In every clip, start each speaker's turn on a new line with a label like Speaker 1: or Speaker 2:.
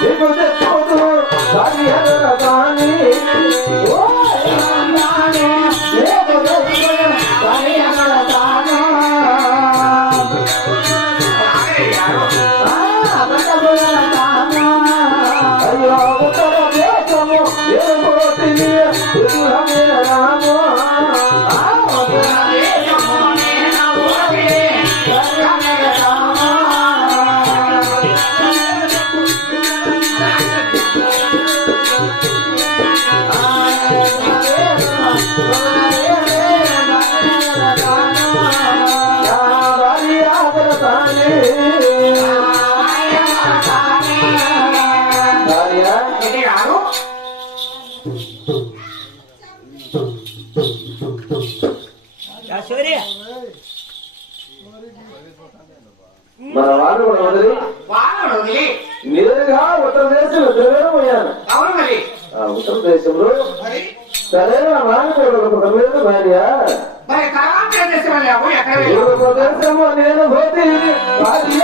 Speaker 1: నీకు తెచ్చుకోదు మన వారు కూడా వదిలి.
Speaker 2: వానరుది
Speaker 1: నేరుగా ఉత్తరదేశం ఎదురుపోయాను
Speaker 2: అవును మరి.
Speaker 1: ఉత్తరదేశంలో మానవుడు మీద భార్య? ఉత్తరదేశము నేను భార్య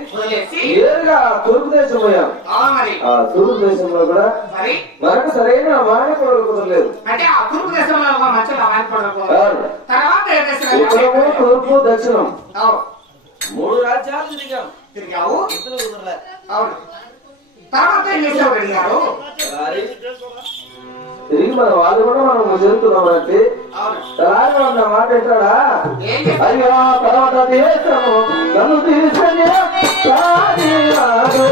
Speaker 1: ఉత్తరదేశం వదిలి
Speaker 2: వదిలేసి
Speaker 1: నేరుగా తూర్పు దేశం పోయాం
Speaker 2: అవును మరి
Speaker 1: ఆ తూర్పు దేశంలో కూడా
Speaker 2: మరి
Speaker 1: మనకు సరైన మానవుడు కుదరలేదు
Speaker 2: అంటే ఆ తూర్పు దేశంలో ఒక మంచి వానపడకు
Speaker 1: అవును.
Speaker 2: తర్వాత ఏ దేశం
Speaker 1: ఉత్తరము
Speaker 2: వెళ్ళావు?
Speaker 1: తూర్పు దక్షిణం
Speaker 2: అవును
Speaker 1: మూడు రాజ్యాలు తిరిగాం
Speaker 2: తిరిగావు
Speaker 1: ఇద్దరు కుదరలే
Speaker 2: అవును తర్వాత ఏం చేసావు రెడ్డిగారు
Speaker 1: మరి తిరిగి మన వాళ్ళు కూడా మనం జరుగుతున్నామంటే
Speaker 2: అవును
Speaker 1: తలారి అన్న మాట
Speaker 2: చేసావు
Speaker 1: అయ్యో పర్వత దేశము నన్ను తీసుకొని సాగినాడు.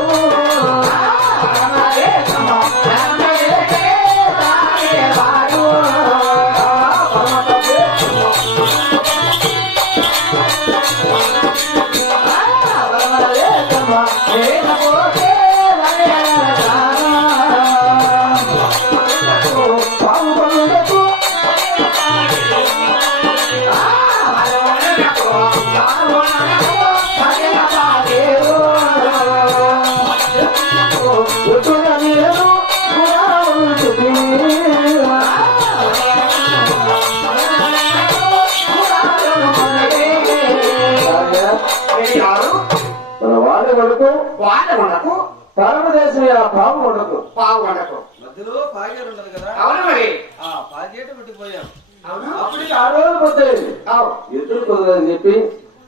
Speaker 2: ఉండకు
Speaker 1: పరమదేశం ఆ పాము ఉండకు
Speaker 2: పావు ఉండకు
Speaker 3: మధ్యలో పాగేరు ఉన్నది కదా.
Speaker 2: అవును మరి.
Speaker 3: ఆ పాగేట పెట్టుకుపోయాం
Speaker 2: అవును?
Speaker 1: అప్పటికి ఆ రోజు పోతే
Speaker 2: అవును.
Speaker 1: ఎదురు కుదరదని చెప్పి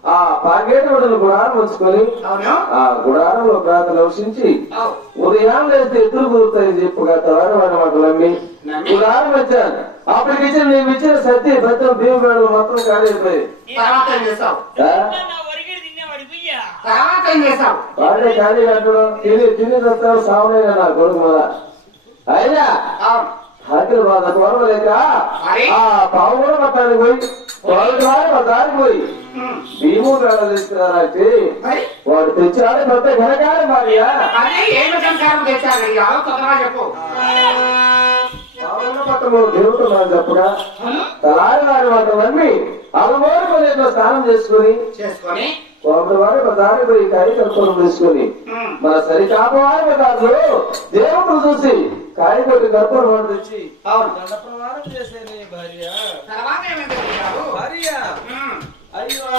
Speaker 1: ఆ పాగేట వడలు గుడారం ఉంచుకొని
Speaker 2: అవును.
Speaker 1: ఆ గుడారంలో ప్రాంతం నివసించి ఉదయం లేస్తే ఎదురు కుదురుతాయని చెప్పగా తవారి వాడి మాటలు నమ్మి? గుడారం వచ్చాను అప్పటికి ఇచ్చిన నీవు ఇచ్చిన సత్య సత్యం మొత్తం కాలేకపోయి
Speaker 2: తర్వాత ఏం చేసావు తర్వాత ఏం చేసావు
Speaker 1: వాడే ఖాళీ కట్టడం తిని తిని తత్తాడు సావనైనా నా కొడుకు మన అయినా ఆకలి బాధ కోరలేక
Speaker 2: మరి?
Speaker 1: ఆ పావు కూడా పట్టానికి పోయి వాళ్ళ మా దారికి పోయి. భీము తీసుకురారంటే.
Speaker 2: మరి?
Speaker 1: వాడు తెచ్చాడు పెద్ద ఘనకారం భార్య దేవుడు నాకు చెప్పగా తలారి వారి మాట నమ్మి అలమోరు స్నానం చేసుకుని
Speaker 2: చేసుకొని
Speaker 1: కోమటి వారి దారి పోయి కార్యకర్తలు తీసుకుని. మన సరికాపవారి దారిలో దేవుడు చూసి కాయకొట్టి కర్పూరం వాడు తెచ్చి
Speaker 3: చేసే భార్య. భార్య. అయ్యో.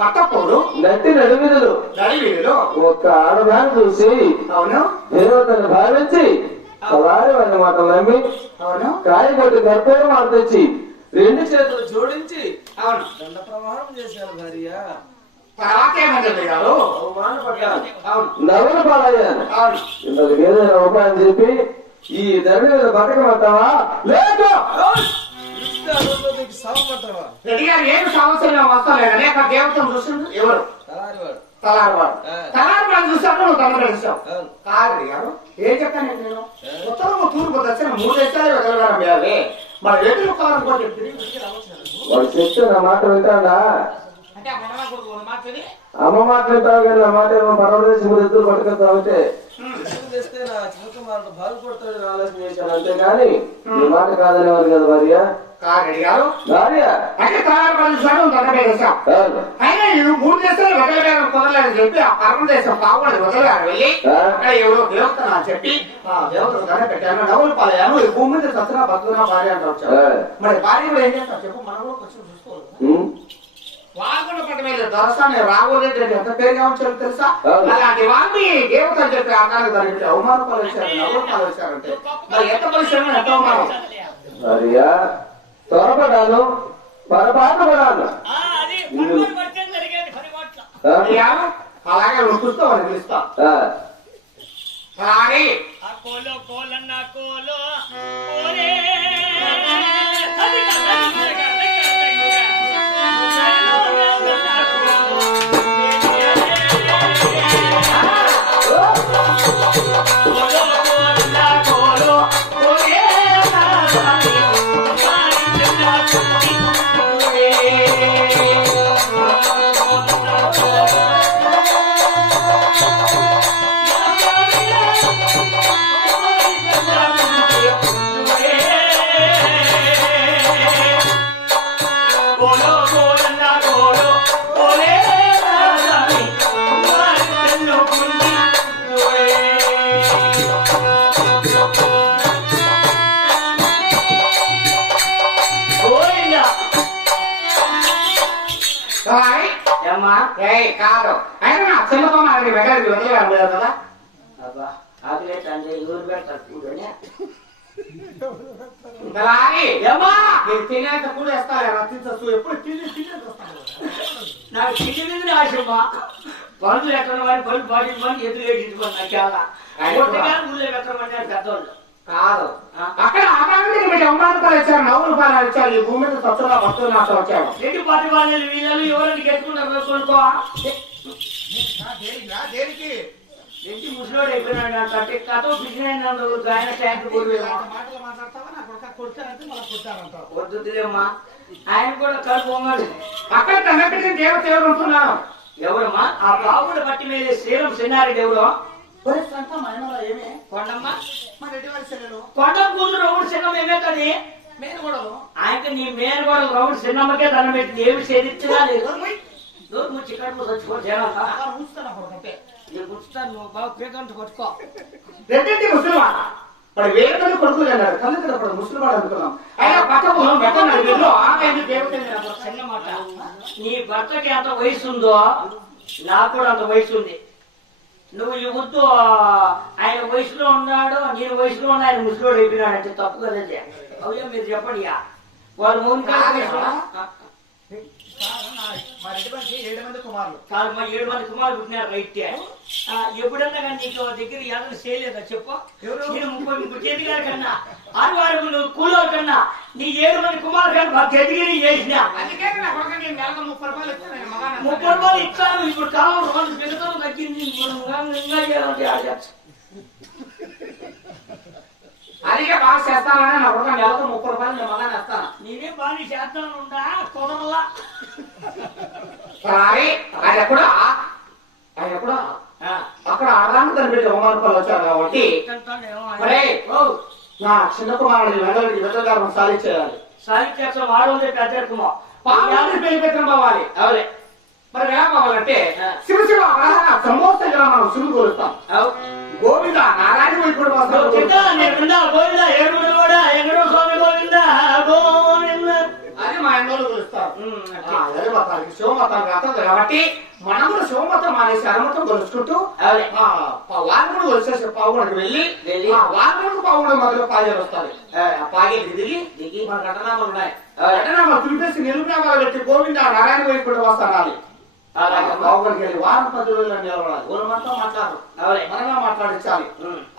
Speaker 1: పట్టపుడు నట్టి నడిమిదులు
Speaker 2: నడివీడిలో
Speaker 1: ఒక్క ఆడదాన్ని చూసి
Speaker 2: అవును.
Speaker 1: దేవతను భావించి మాటలు నమ్మి
Speaker 2: అవును.
Speaker 1: మాట తెచ్చి రెండు చేతులు
Speaker 3: జోడించి
Speaker 2: అవును.
Speaker 3: దండ ప్రమాణం చేశాను భార్య.
Speaker 1: నవ్వులు పాలయ్యాను ఏదైనా ఉపాయం చెప్పి ఈ ధరణి బతకమంటావా? లేక
Speaker 3: ఇస్తే అడవుల్లో దిగి సావమంటావా
Speaker 2: రెడ్డి గారు ఏమి సమస్యలు వస్తలేదు లేక దేవతను చూస్తుంది ఎవరు?
Speaker 3: తలారివాడు.
Speaker 2: తలారువాడు. చూసాడు నువ్వు కాదు గారు ఏం నేను తూర్పు దక్షిణ మూడు దేశాలు వెళ్ళగలం వేయాలి మరి ఎదురు కాలం కూడా చెప్తుంది
Speaker 1: వాడు చెప్తే నా మాట వింటాడా? అమ్మ మాట వింటావు కానీ నా మాట ఏమో
Speaker 2: "ఉమ్,
Speaker 3: ఎదురు చేస్తే నా చిన్నకుమారుడు బాధపడతాడని ఆలోచన చేశాను.
Speaker 1: అంతేగాని నీ మాట కాదనేవారు కదా భార్య.
Speaker 2: కాదు రెడ్డి గారు
Speaker 1: భార్య
Speaker 2: అంటే చూసాడు నువ్వు దండ
Speaker 1: అవును.
Speaker 2: అయినా నువ్వు మూడు దేశాలు వదలలేదు కుదరలేదని చెప్పి ఆ పరమ దేశం కావాలి వదలగాడు వెళ్ళి
Speaker 1: ఆ?
Speaker 2: అక్కడ ఎవరో దేవత అని చెప్పి ఆ దేవతలు దండ పెట్టాను నవ్వులు పాలయాను ఈ భూమి మీద సత్తున బతుకున భార్య అంటారు వచ్చావు.
Speaker 1: ఆ.
Speaker 2: మరి భార్య కూడా ఏం చేస్తావు చెప్పు మనం కూడా కొంచెం చూసుకోవాలి
Speaker 1: ఉం?
Speaker 2: వాగుల పట్ల మీద రాఘవరెడ్డి అని ఎంత పేరుగా ఉంచారు తెలుసా. అలాంటి వారిని దేవత అని చెప్పి అన్నాడు దానికి అవమాన పాలు వచ్చారు నవ్వుల పాలు వచ్చారంటే మరి ఎంత పరిశ్రమ ఎంత అవమానం
Speaker 1: త్వరపడాను పొరపాటు పడాను
Speaker 2: అలాగే అని పిలుస్తా
Speaker 1: ఆ.
Speaker 2: ఏయ్ కాదు. అయినా నా చిన్నతో నాకు వెగలికి వదిలేవాడు కదా?
Speaker 4: అబ్బా ఆకలే తండ్రి ఎవరు పెడతారు? కూడని
Speaker 2: ఇంతలాగి
Speaker 4: ఏమ్మా?
Speaker 2: నేను తినేంత కూడా వేస్తాను రచించచ్చు ఎప్పుడు తిని తినేది వస్తాను
Speaker 4: నాకు చిటి మీద ఆశమ్మా పనులు ఎక్కడ వాడి పనులు బాడీ పని ఎదురు వేసించుకోండి నాకు చాలా. పెద్దోళ్ళు.
Speaker 2: కాదు. అక్కడ అవమానకాలు ఇచ్చారు నవ్వులు పాలు ఇచ్చారు ఈ భూమి మీద నాశనం వచ్చారు
Speaker 4: రెడ్డి పార్టీ వాళ్ళు వీళ్ళు ఎవరైనా గెలుచుకుంటారు కొనుక్కో
Speaker 2: దేనికి?
Speaker 4: రెడ్డి ముసలోడు అయిపోయినాడు అంటే కథ పిచ్చినైనందు ఆయన ట్యాంక్ వద్దులేమ్మా ఆయన కూడా కడుపు పొంగడు
Speaker 2: అక్కడ దేవత ఎవరు ఉంటున్నాను
Speaker 4: ఎవరమ్మా? ఆ బాబుల పట్టి మీద శ్రీరం సిన్నారెడ్డి ఎవరో? రౌండ్ చిన్నం ఆయనకి నీ మేన కూడా రౌండ్ చిన్నమ్మకే దండం పెట్టి ఏమి చేదిచ్చినా లేదు. నోరు ముచ్చి నువ్వు బాగా పేకంట పట్టుకో
Speaker 2: రెడ్డి ముస్లిమా మరి వేరే మంది కొడుకులు అన్నారు. కళ్ళు ఇక్కడ ముస్లిం వాడు అనుకున్నాం. అయినా పక్కకు ఆమె దేవత
Speaker 4: చిన్న మాట. నీ భర్తకి ఎంత వయసు ఉందో నాకు కూడా అంత వయసు ఉంది. నువ్వు వద్దు ఆయన వయసులో ఉన్నాడు నేను వయసులో ఉన్నా ఆయన ముసలోడు అయిపోయినాడు అంటే తప్పు కదండి. అవుయా మీరు చెప్పండి. వాళ్ళు మూడు
Speaker 2: మంది ఏడు మంది కుమారులు
Speaker 4: కాదు మా ఏడు మంది కుమారులు పుట్టినారు రైతే ఆ, ఎప్పుడన్నా కానీ నీకు దగ్గర యాదన చేయలేదా చెప్పు?
Speaker 2: ఎవరు?
Speaker 4: నేను ముప్పై ముప్పై చేతి గారి కన్నా ఆదివారం నువ్వు కూలో కన్నా నీ ఏడు మంది కుమారులు కన్నా మా గదిగిరి చేసిన.
Speaker 2: ముప్పై రూపాయలు ఇస్తాను
Speaker 4: ఇప్పుడు రెండు పెరుగుతాను తగ్గింది ఇంకా చేస్తా.
Speaker 2: అందుకే బాగా చేస్తానని నా కొడుకు నెలకు ముప్పై రూపాయలు నేను మగానే ఇస్తాను.
Speaker 4: నేనే బాగా చేస్తాను కుదరలా
Speaker 2: మరి ఆయన ఎప్పుడా ఆయన ఎప్పుడా అక్కడ ఆడదానికి కనిపెట్టి అవమాన రూపాయలు వచ్చారు కాబట్టి. నా చిన్న కుమారుడు వెంగళరెడ్డి వెంకటగారు సాధించేయాలి
Speaker 4: సాహిత్య వాడవలే పెద్దకుమో
Speaker 2: పాపాన్ని పెళ్ళి పెట్టిన పోవాలి?
Speaker 4: అవులే
Speaker 2: మరి ఎలా కావాలంటే. శివ శివ మనం శివుడు కోరుస్తాం
Speaker 4: అవు.
Speaker 2: గోవింద నారాయణ
Speaker 4: తింటా, నేను విన్నా, గోవిందా, ఏడుగురు కూడా, ఎంగడో స్వామి గోవిందా, గోవిందా.
Speaker 2: అది మా ఎండలో కొలుస్తారు అదే మతానికి శివమతానికి అర్థం కాబట్టి మనం కూడా శివమతం మానేసి అరమతం కొలుసుకుంటూ
Speaker 4: అవులే.
Speaker 2: ఆ, ప- వారు కూడా కొలిసేసి పావుగడకు వెళ్ళి
Speaker 4: వెళ్ళి.
Speaker 2: ఆ, వారు కూడా పావుగడ వస్తాయి
Speaker 4: ఆ.
Speaker 2: ఆ పాగేకి దిగి
Speaker 4: దిగి.
Speaker 2: మన ఘటనామాలు ఉన్నాయి
Speaker 4: అవులే.
Speaker 2: ఘటనామాలు తులిపేసి నిలుపునామాలు పెట్టి గోవింద నారాయణ వస్తానాలి
Speaker 4: అలాగే.
Speaker 2: పావుగడికి వెళ్ళి వారం పది రోజులు నిలబడాలి ఊరమంతా మాట్లాడు
Speaker 4: అవులే.
Speaker 2: మనమే మాట్లాడించాలి.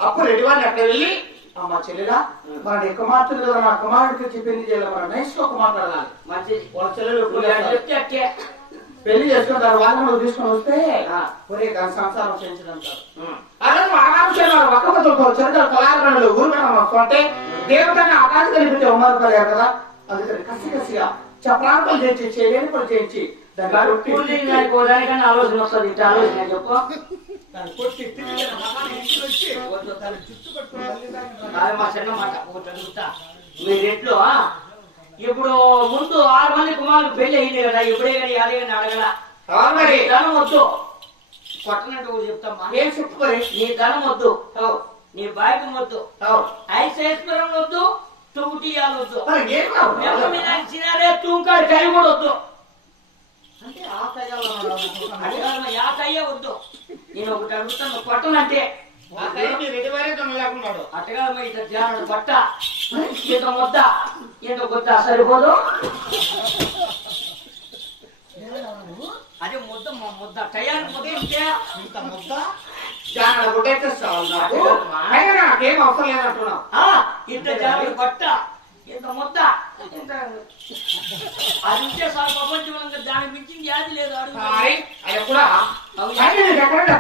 Speaker 2: అప్పుడు రెడ్డివాడిని అక్కడ వెళ్ళి అమ్మ చెల్లెలా మన నీ కుమార్తెలు కదా నా కుమారుడికి చెప్పింది చేయాలి. మన నైస్ ఒక మాట్లాడాలి.
Speaker 4: మంచిది.
Speaker 2: వాళ్ళ చెల్లెలు. పెళ్ళి చేసుకుని దాని వాళ్ళని నువ్వు తీసుకొని వస్తే. ఒరే దాని సంసారం చేయించడంటారు. అలాగే చేయాలి ఒక్కపతులతో చెరకలు కళాకారులు ఊరు మీద వస్తుంటే దేవతని ఆకాశం కనిపించే ఉమ్మరుకోలేరు కదా. అందుకని కసి కసిగా చప్రాంతాలు చేయించి చేయలేని పని చేయించి దాన్ని
Speaker 4: వాడు
Speaker 2: కొట్టి
Speaker 4: కూలి దానికి ఓ దానికన్నా ఆలోచన వస్తుంది ఇట్లా ఆలోచన చెప్పు
Speaker 2: దాన్ని కొట్టి తిరిగి దాని మగాన్ని ఇంటికి వచ్చి కొంచెం దాన్ని జుట్టు పట్టుకొని మళ్ళీ దాన్ని
Speaker 4: అది మా చిన్న మాట ఒకటి అడుగుతా మీరు ఎట్లు ఆ? ఇప్పుడు ముందు ఆరు మంది కుమారులకు పెళ్ళి అయింది కదా ఇప్పుడే కానీ అదే కానీ అడగల
Speaker 2: మరి.
Speaker 4: ధనం వద్దు కొట్టనట్టు చెప్తామా
Speaker 2: ఏం చెప్పుకోరే
Speaker 4: నీ ధనం వద్దు నీ బాధ్యం వద్దు. ఐసేశ్వరం వద్దు వద్దు
Speaker 2: ఏం కావాలి?
Speaker 4: నెల మీద సినారే తుంకాడు కై కూడా వద్దు
Speaker 2: అంటే ఆ కయ్యాలో ఉన్నాడు అనుకుంటున్నాను.
Speaker 4: అడగాలి యాకయ్యే వద్దు. నేను ఒకటి అడుగుతాను
Speaker 2: దొంగ లేకున్నాడు.
Speaker 4: అట్టగా ఇట్లా ధ్యానం పట్ట ఇంత మొద్ద ఇంత కొద్ద సరిపోదు. అదే ముద్ద మా ముద్ద. టయానికి ముద్ద ఇంతే
Speaker 2: ఇంత ముద్ద? జానడ చాలు నాకు. నాకేం అవసరం లేదంటున్నావు.
Speaker 4: ఇంత జాగ్రత్త పట్ట ఇంత ముద్ద ఇంత అది ఉంటే సార్ ప్రపంచంలో దానికి మించింది వ్యాధి లేదు అడుగు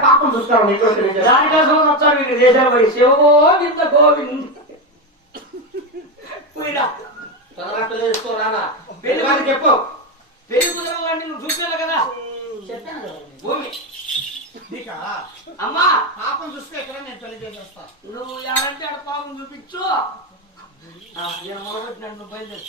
Speaker 2: పాపం.
Speaker 4: దానికోసం వచ్చారు మీకు దేశాలు పోయి శివ గోవింద. గోవింద్ పోయినా
Speaker 2: తొందరగా పెళ్ళి చేసుకోరానా? పెళ్ళి వారికి చెప్పు.
Speaker 4: పెళ్ళి కుదరాలంటే నువ్వు చూపించాలి కదా.
Speaker 2: చెప్పాను కదా.
Speaker 4: భూమి? అమ్మా.
Speaker 2: పాపం చూస్తే ఎక్కడ నేను పెళ్ళి చేసేస్తా.
Speaker 4: నువ్వు ఎవరంటే ఆడ పాపం చూపించు. ఆ, నేను మొదలుపెట్టినాను నువ్వు బయలుదేరు